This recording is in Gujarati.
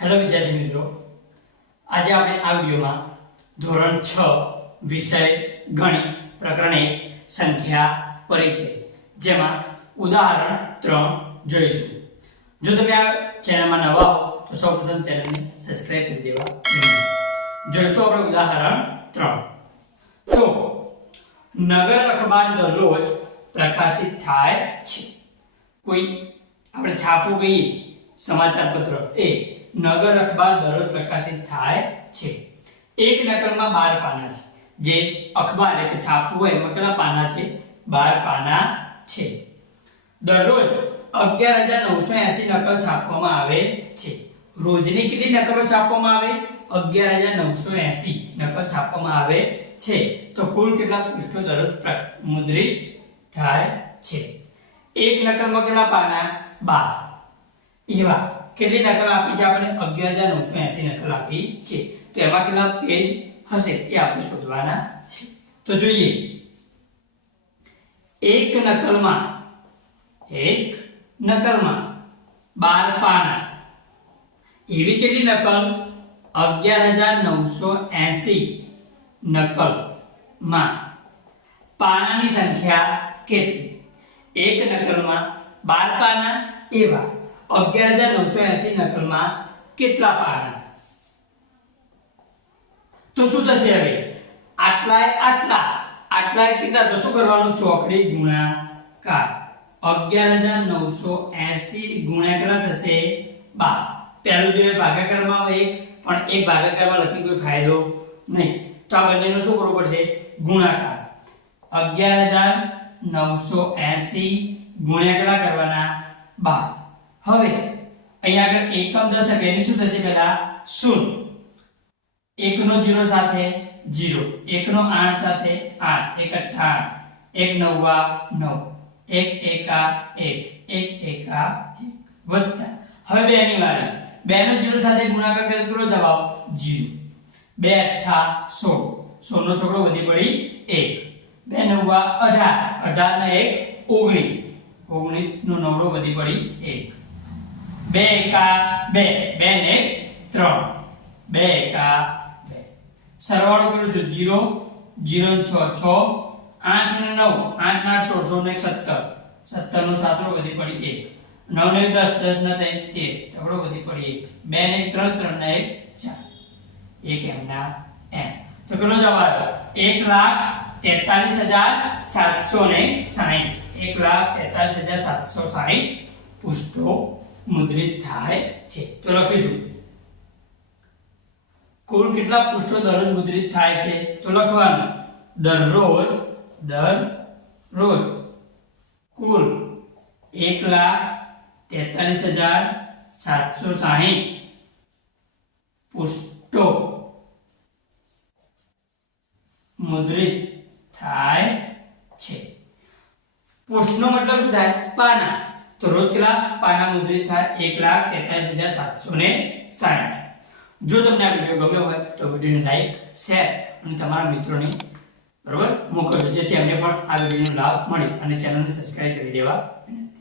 હેલો વિદ્યાર્થી મિત્રો, આજે આપણે આ વિડિયોમાં ધોરણ 6 વિષય ગણિત પ્રકરણ 1 સંખ્યા પરિચય જેમાં ઉદાહરણ 3 જોઈશું. જો તમે આ ચેનલમાં નવા હો તો સૌપ્રથમ ચેનલને સબસ્ક્રાઇબ કરી દેવા વિનંતી. જોઈશું આપણે ઉદાહરણ 3. તો નગર અખબાર દરરોજ પ્રકાશિત થાય છે. કોઈ આપણે છાપું કહીએ સમાચાર પત્ર એ નગર અખબાર દરરોજ પ્રકાશિત થાય છે. એક નકલમાં 12 પાના છે. જે અખબાર એટલે છાપવું હોય એમાં કેટલા પાના છે? 12 પાના છે. દરરોજ 11980 નકલ છાપવામાં આવે છે. રોજની કેટલી નકલો છાપવામાં આવે? 11980 નકલ છાપવામાં આવે છે. તો કુલ કેટલા પૃષ્ઠો દરરોજ મુદ્રિત થાય છે? એક નકલમાં કેટલા પાના? 12. એવા કેટલી નકલ આપી છે? આપણે 11980 નકલ આપી છે. તો એમાં કેટલા પેજ હશે એ આપણે શોધવાના છે. તો જોઈએ, એક નકલમાં 12 પાના. એવી કેટલી નકલ? 11980 નકલમાં પાનાની સંખ્યા કેટલી? એક નકલમાં 12 પાના, એવા 11980 નકલમાં કેટલા પાના? તો શું થશે? હવે આટલા કેટલા? તો શું કરવાનું? ચોકડી ગુણાકાર. 11980 ગુણ્યા કેટલા થશે? 12. પહેલું જોઈએ ભાગાકારમાં આવે પણ એક ભાગાકારમાં લખી કોઈ ફાયદો નહીં. તો આ બંનેનો શું કરવું પડશે? ગુણાકાર. 11980 ગુણ્યા કેટલા કરવાના? 12. હવે અહીંયા આગળ એકમ દશક એની શું થશે? પહેલા 0. 1 નો 0 સાથે 0, 1 નો 8 સાથે 8, 1 8, 1 9 9, 1 1 1, 1 1 વત્તા. હવે 2 ની વારી. 2 નો 0 સાથે ગુણાકાર કરે તો કેટલો જવાબ? 0. 2 8 16, 16 નો છોકરો વધી પડી 1. 2 9 18, 18 ને 1 19, 19 નો નવડો વધી પડી 1. 2 1 2, 2 ને 3, 2 1 2. સરવાળો કરું છું 0 0 ને 6 6, 8 ને 9 8 8 16 ને 17, 17 નો સાતડો વધી પડી 1. 9 ને 10 10 ને 13 તગડો વધી પડી 1. 2 ને 3 3 ને 1 4. 1 એમના એમ. તો કેટલો જવાબ આવ્યો? 1,43,760. 1,43,760 પૃષ્ઠો મુદ્રિત થાય છે. તો લખીશું કુલ કેટલા પૃષ્ઠો દરરોજ મુદ્રિત થાય છે? તો લખવાનું દરરોજ કુલ 1,43,760 પૃષ્ઠો મુદ્રિત થાય છે. પૃષ્ઠનો મતલબ શું થાય? પાના. તો રોજ કેટલા પાના મુદ્રિત થાય? 1,43,760. જો તમને આ વિડિયો ગમ્યો હોય તો વિડિયોને લાઈક, શેર અને તમારા મિત્રોને બરોબર મોકલજો, જેથી અમને પણ આ વિડિયોનો લાભ મળે અને ચેનલને સબસ્ક્રાઇબ કરી દેવા વિનંતી.